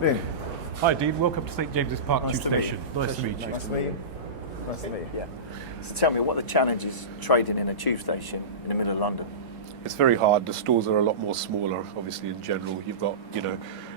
Dean. Hi Dean, welcome to St James's Park Nice Tube Station. Nice to meet you. Nice to meet you. Nice to meet you. Yeah. So tell me, what are the challenges trading in a tube station in the middle of London? It's very hard. The stores are a lot more smaller, obviously, in general. You've got,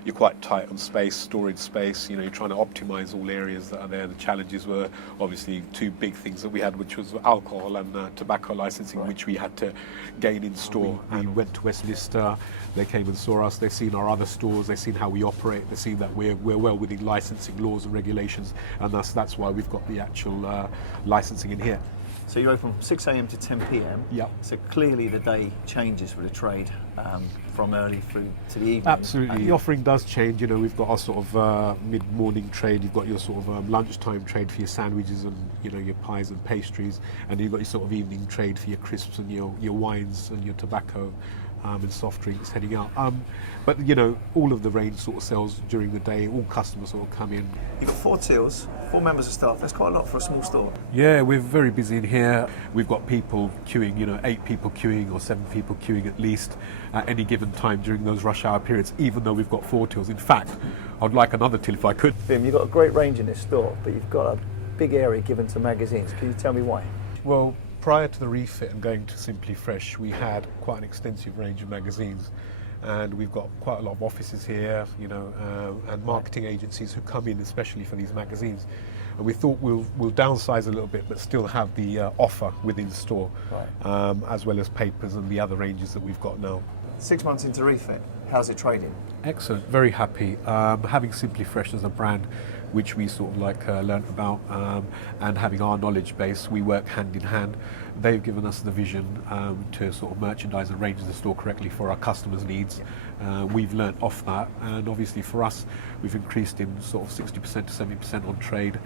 you're quite tight on space, storage space. You're trying to optimize all areas that are there. The challenges were obviously two big things that we had, which was alcohol and tobacco licensing, right, which we had to gain in store. We went to Westminster. They came and saw us. They've seen our other stores. They've seen how we operate. They've seen that we're well within licensing laws and regulations, and that's why we've got the actual licensing in here. So you open from 6 a.m. to 10 p.m. Yeah. So clearly the day changes for the trade from early through to the evening. Absolutely. The offering does change. We've got our sort of mid-morning trade. You've got your sort of lunchtime trade for your sandwiches and your pies and pastries, and you've got your sort of evening trade for your crisps and your wines and your tobacco. And soft drinks heading out. But all of the range sort of sells during the day. All customers sort of come in. You've got 4 tills, 4 members of staff. That's quite a lot for a small store. Yeah, we're very busy in here. We've got people queuing, 8 people queuing or 7 people queuing at least at any given time during those rush hour periods, even though we've got 4 tills. In fact, I'd like another till if I could. You've got a great range in this store, but you've got a big area given to magazines. Can you tell me why? Well, prior to the refit and going to Simply Fresh, we had quite an extensive range of magazines, and we've got quite a lot of offices here, and marketing agencies who come in especially for these magazines. And we thought we'll downsize a little bit, but still have the offer within store, right, as well as papers and the other ranges that we've got now. 6 months into refit, how's it trading? Excellent, very happy. Having Simply Fresh as a brand, which we sort of learnt about, and having our knowledge base, we work hand in hand. They've given us the vision to sort of merchandise and range the store correctly for our customers' needs. We've learnt off that, and obviously for us, we've increased in sort of 60% to 70% on trade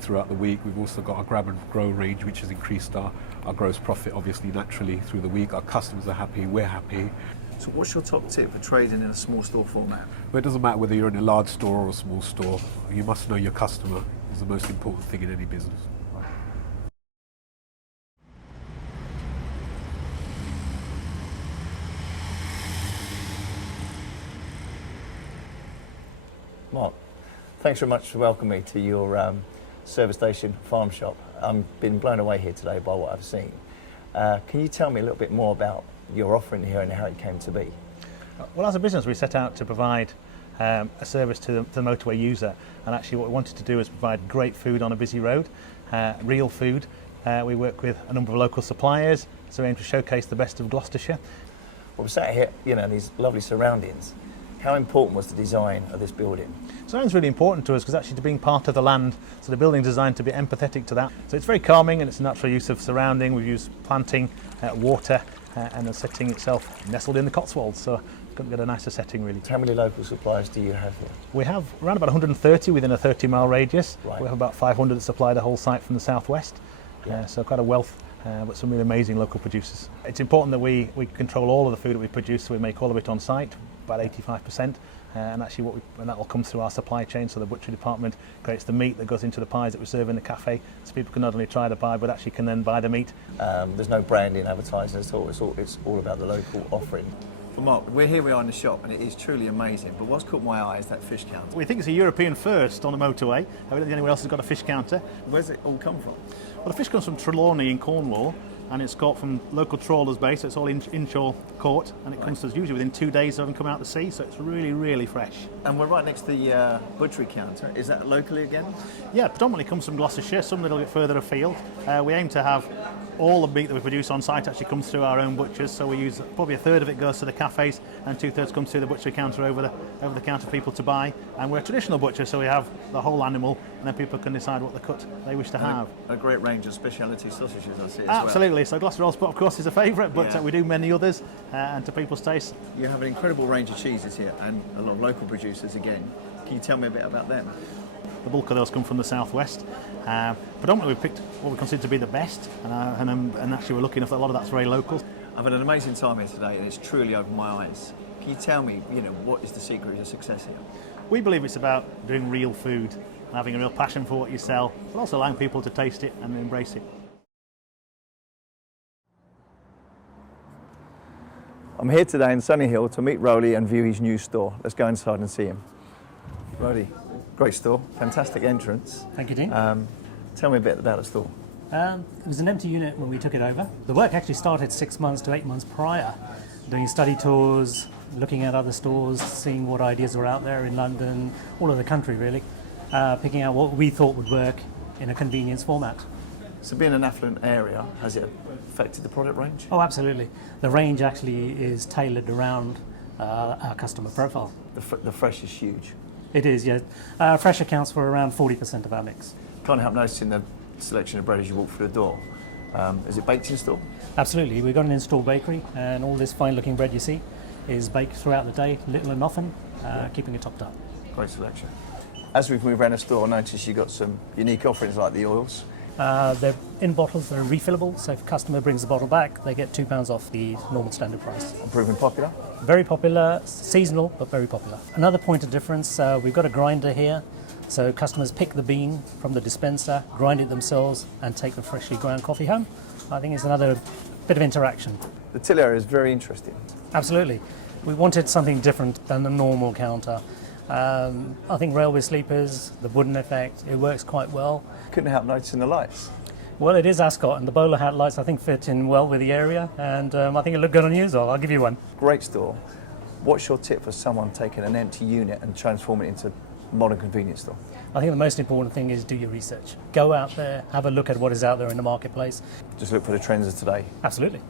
throughout the week. We've also got our grab and grow range, which has increased our gross profit, obviously, naturally through the week. Our customers are happy, we're happy. So what's your top tip for trading in a small store format? Well, it doesn't matter whether you're in a large store or a small store. You must know your customer is the most important thing in any business. Mark, thanks very much for welcoming me to your service station farm shop. I've been blown away here today by what I've seen. Can you tell me a little bit more about your offering here and how it came to be? Well, as a business, we set out to provide a service to the motorway user, and actually what we wanted to do is provide great food on a busy road, real food. We work with a number of local suppliers, so we aim to showcase the best of Gloucestershire. Well, we're sat here, in these lovely surroundings. How important was the design of this building? Design's really important to us because actually to being part of the land, so the building's designed to be empathetic to that. So it's very calming and it's a natural use of surrounding. We've used planting, water, and the setting itself nestled in the Cotswolds, so couldn't get a nicer setting really. How many local suppliers do you have here? We have around about 130 within a 30-mile radius. Right. We have about 500 that supply the whole site from the southwest, so quite a wealth. But some really amazing local producers. It's important that we control all of the food that we produce, so we make all of it on site, about 85%, and actually and that will come through our supply chain. So the butchery department creates the meat that goes into the pies that we serve in the cafe, so people can not only try the pie but actually can then buy the meat. There's no branding, advertising at all. It's all about the local offering. Well, Mark, here we are in the shop, and it is truly amazing. But what's caught my eye is that fish counter. We think it's a European first on a motorway. I don't think anyone else has got a fish counter. Where's it all come from? Well, the fish comes from Trelawney in Cornwall, and it's caught from local trawlers base, so it's all inshore caught, and it comes to us usually within 2 days of having come out to sea, so it's really, really fresh. And we're right next to the butchery counter. Is that locally again? Yeah, predominantly comes from Gloucestershire, some a little bit further afield. We aim to have all the meat that we produce on site actually comes through our own butchers, so we use probably a third of it goes to the cafes and 2/3 comes through the butchery counter over the counter for people to buy. And we're a traditional butcher, so we have the whole animal, and then people can decide what the cut they wish to have. A great range of speciality sausages, I see. Absolutely. So Gloucester Roll Spot, of course, is a favourite, but we do many others, and to people's taste. You have an incredible range of cheeses here, and a lot of local producers again. Can you tell me a bit about them? The bulk of those come from the southwest. Predominantly, we've picked what we consider to be the best, and actually, we're lucky enough that a lot of that's very local. I've had an amazing time here today, and it's truly opened my eyes. Can you tell me, what is the secret to success here? We believe it's about doing real food, and having a real passion for what you sell, but also allowing people to taste it and embrace it. I'm here today in Sunny Hill to meet Rowley and view his new store. Let's go inside and see him. Righty. Great store, fantastic entrance. Thank you, Dean. Tell me a bit about the store. It was an empty unit when we took it over. The work actually started 6 months to 8 months prior, doing study tours, looking at other stores, seeing what ideas were out there in London, all over the country really, picking out what we thought would work in a convenience format. So being an affluent area, has it affected the product range? Oh, absolutely. The range actually is tailored around our customer profile. The fresh is huge. It is, yeah. Fresh accounts for around 40% of our mix. Can't help noticing the selection of bread as you walk through the door. Is it baked in store? Absolutely. We've got an in-store bakery, and all this fine-looking bread you see is baked throughout the day, little and often, keeping it topped up. Great selection. As we've moved around the store, I noticed you've got some unique offerings like the oils. They're in bottles that are refillable, so if a customer brings the bottle back, they get £2 off the normal standard price. Proving popular. Very popular, seasonal, but very popular. Another point of difference, we've got a grinder here, so customers pick the bean from the dispenser, grind it themselves, and take the freshly ground coffee home. I think it's another bit of interaction. The till area is very interesting. Absolutely. We wanted something different than the normal counter. I think railway sleepers, the wooden effect, it works quite well. Couldn't help noticing the lights. Well, it is Ascot, and the bowler hat lights I think fit in well with the area, and I think it looked good on you as well. I'll give you one. Great store. What's your tip for someone taking an empty unit and transforming it into a modern convenience store? I think the most important thing is do your research. Go out there, have a look at what is out there in the marketplace. Just look for the trends of today. Absolutely.